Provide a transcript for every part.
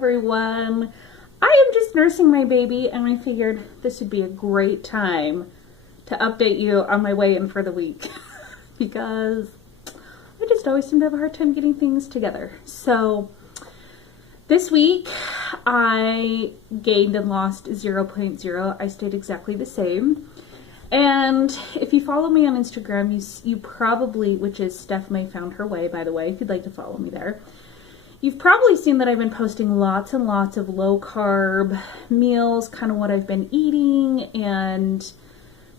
everyone. I am just nursing my baby and I figured this would be a great time to update you on my weigh-in for the week because I just always seem to have a hard time getting things together. So this week I gained and lost 0.0. I stayed exactly the same. And if you follow me on Instagram, you probably, which is Steph May Found Her Way, by the way, if you'd like to follow me there. You've probably seen that I've been posting lots and lots of low carb meals, kind of what I've been eating, and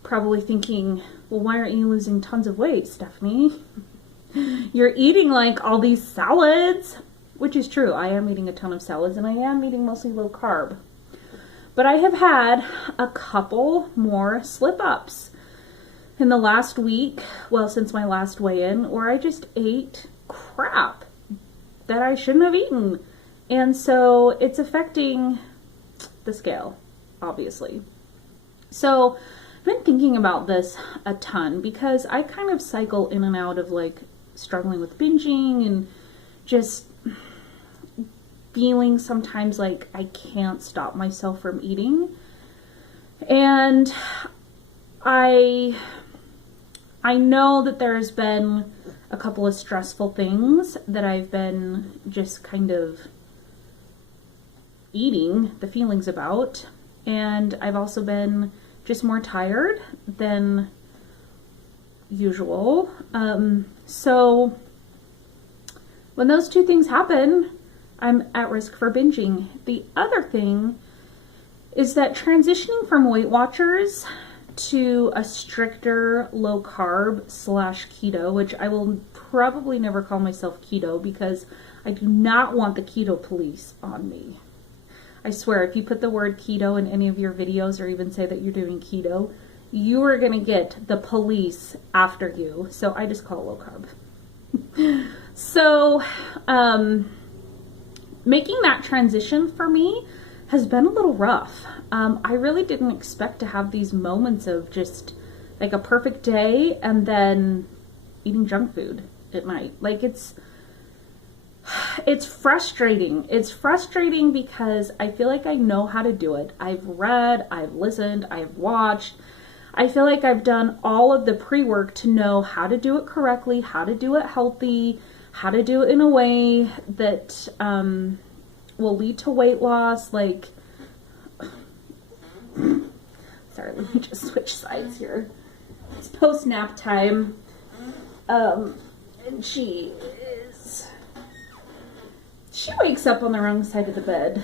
probably thinking, well, why aren't you losing tons of weight, Stephanie? You're eating like all these salads, which is true. I am eating a ton of salads and I am eating mostly low carb. But I have had a couple more slip-ups in the last week, well, since my last weigh-in, where I just ate crap that I shouldn't have eaten. And so it's affecting the scale, obviously. So I've been thinking about this a ton because I kind of cycle in and out of like struggling with binging and just feeling sometimes like I can't stop myself from eating. And I know that there's been a couple of stressful things that I've been just kind of eating the feelings about. And I've also been just more tired than usual. So when those two things happen, I'm at risk for binging. The other thing is that transitioning from Weight Watchers to a stricter low carb / keto, which I will probably never call myself keto because I do not want the keto police on me. I swear, if you put the word keto in any of your videos or even say that you're doing keto, you are going to get the police after you. So I just call it low carb. So, making that transition for me has been a little rough. I really didn't expect to have these moments of just like a perfect day and then eating junk food at night. Like it's frustrating. It's frustrating because I feel like I know how to do it. I've read, I've listened, I've watched. I feel like I've done all of the pre-work to know how to do it correctly, how to do it healthy, how to do it in a way that will lead to weight loss. Like, sorry, let me just switch sides here. It's post-nap time, and she wakes up on the wrong side of the bed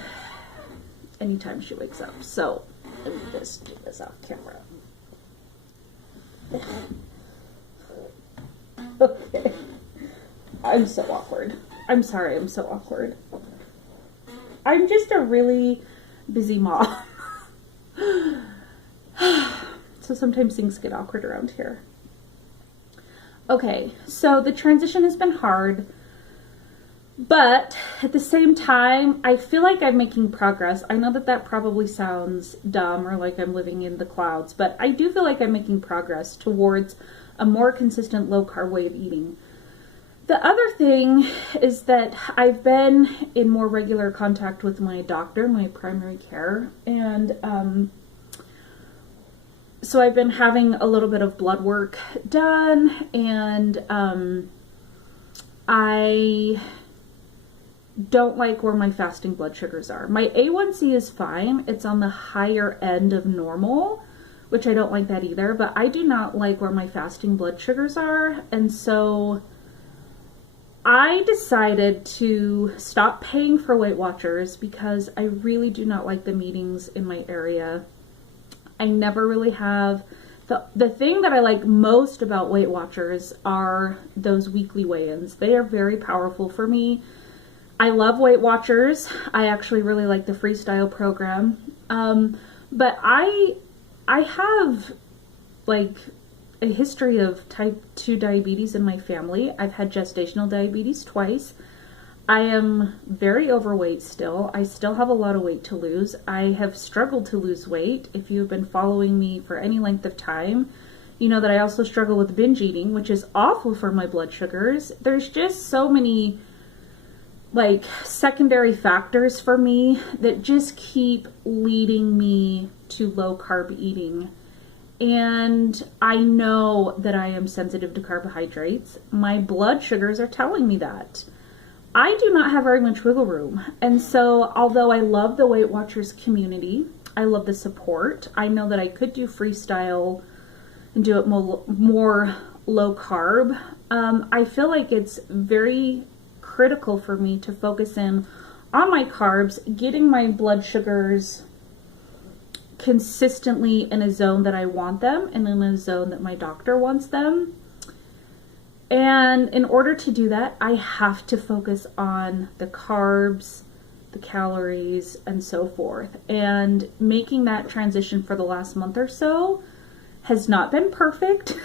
anytime she wakes up. So let me just do this off camera. Okay. I'm so awkward. I'm sorry, I'm so awkward. I'm just a really busy mom. So sometimes things get awkward around here. Okay, so the transition has been hard, but at the same time, I feel like I'm making progress. I know that that probably sounds dumb or like I'm living in the clouds, but I do feel like I'm making progress towards a more consistent low-carb way of eating. The other thing is that I've been in more regular contact with my doctor, my primary care, and so I've been having a little bit of blood work done, and I don't like where my fasting blood sugars are. My A1C is fine. It's on the higher end of normal, which I don't like that either, but I do not like where my fasting blood sugars are, and so I decided to stop paying for Weight Watchers because I really do not like the meetings in my area. I never really have. The thing that I like most about Weight Watchers are those weekly weigh-ins. They are very powerful for me. I love Weight Watchers. I actually really like the Freestyle program. But I have like a history of type 2 diabetes in my family. I've had gestational diabetes twice. I am very overweight still. I still have a lot of weight to lose. I have struggled to lose weight. If you've been following me for any length of time, you know that I also struggle with binge eating, which is awful for my blood sugars. There's just so many like secondary factors for me that just keep leading me to low carb eating. And I know that I am sensitive to carbohydrates. My blood sugars are telling me that. I do not have very much wiggle room. And so although I love the Weight Watchers community, I love the support, I know that I could do freestyle and do it more low carb. I feel like it's very critical for me to focus in on my carbs, getting my blood sugars consistently in a zone that I want them and in a zone that my doctor wants them. And in order to do that, I have to focus on the carbs, the calories, and so forth. And making that transition for the last month or so has not been perfect.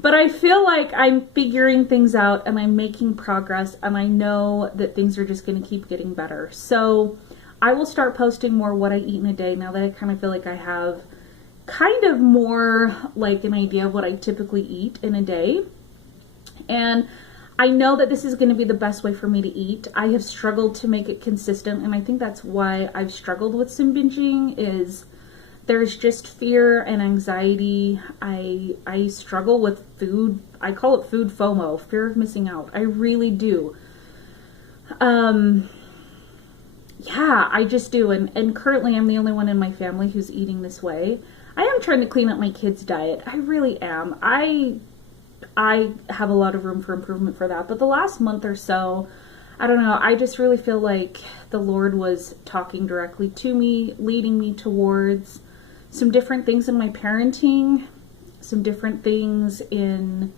But I feel like I'm figuring things out and I'm making progress, and I know that things are just going to keep getting better. So I will start posting more what I eat in a day now that I kind of feel like I have kind of more like an idea of what I typically eat in a day. And I know that this is going to be the best way for me to eat. I have struggled to make it consistent, and I think that's why I've struggled with some binging is there's just fear and anxiety. I struggle with food. I call it food FOMO, fear of missing out. I really do. Yeah, I just do. And currently I'm the only one in my family who's eating this way. I am trying to clean up my kids' diet. I really am. I have a lot of room for improvement for that. But the last month or so, I don't know, I just really feel like the Lord was talking directly to me, leading me towards some different things in my parenting, some different things in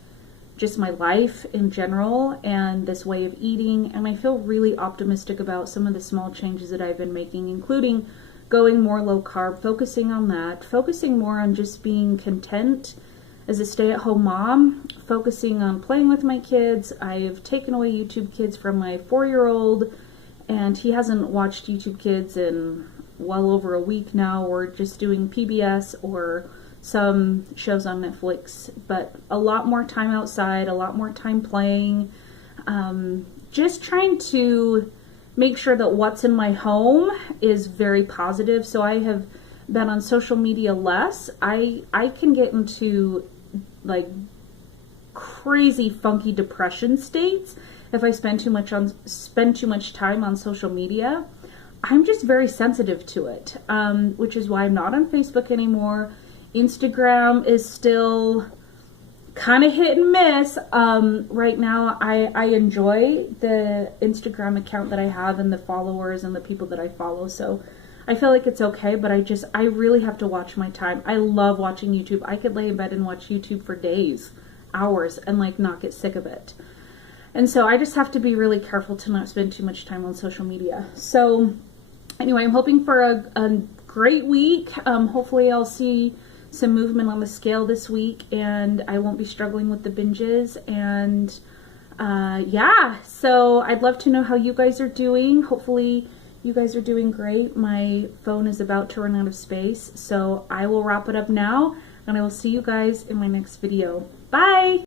just my life in general, and this way of eating. And I feel really optimistic about some of the small changes that I've been making, including going more low carb, focusing on that, focusing more on just being content as a stay-at-home mom, focusing on playing with my kids. I've taken away YouTube Kids from my 4-year-old, and he hasn't watched YouTube Kids in well over a week now. We're just doing PBS or some shows on Netflix, but a lot more time outside, a lot more time playing, just trying to make sure that what's in my home is very positive. So I have been on social media less. I can get into like crazy funky depression states if I spend too much time on social media. I'm just very sensitive to it, which is why I'm not on Facebook anymore. Instagram is still kind of hit and miss. Right now, I enjoy the Instagram account that I have and the followers and the people that I follow. So I feel like it's okay, but I really have to watch my time. I love watching YouTube. I could lay in bed and watch YouTube for days, hours, and like not get sick of it. And so I just have to be really careful to not spend too much time on social media. So anyway, I'm hoping for a great week. Hopefully I'll see some movement on the scale this week, and I won't be struggling with the binges. And yeah, so I'd love to know how you guys are doing. Hopefully you guys are doing great. My phone is about to run out of space, so I will wrap it up now, and I will see you guys in my next video. Bye!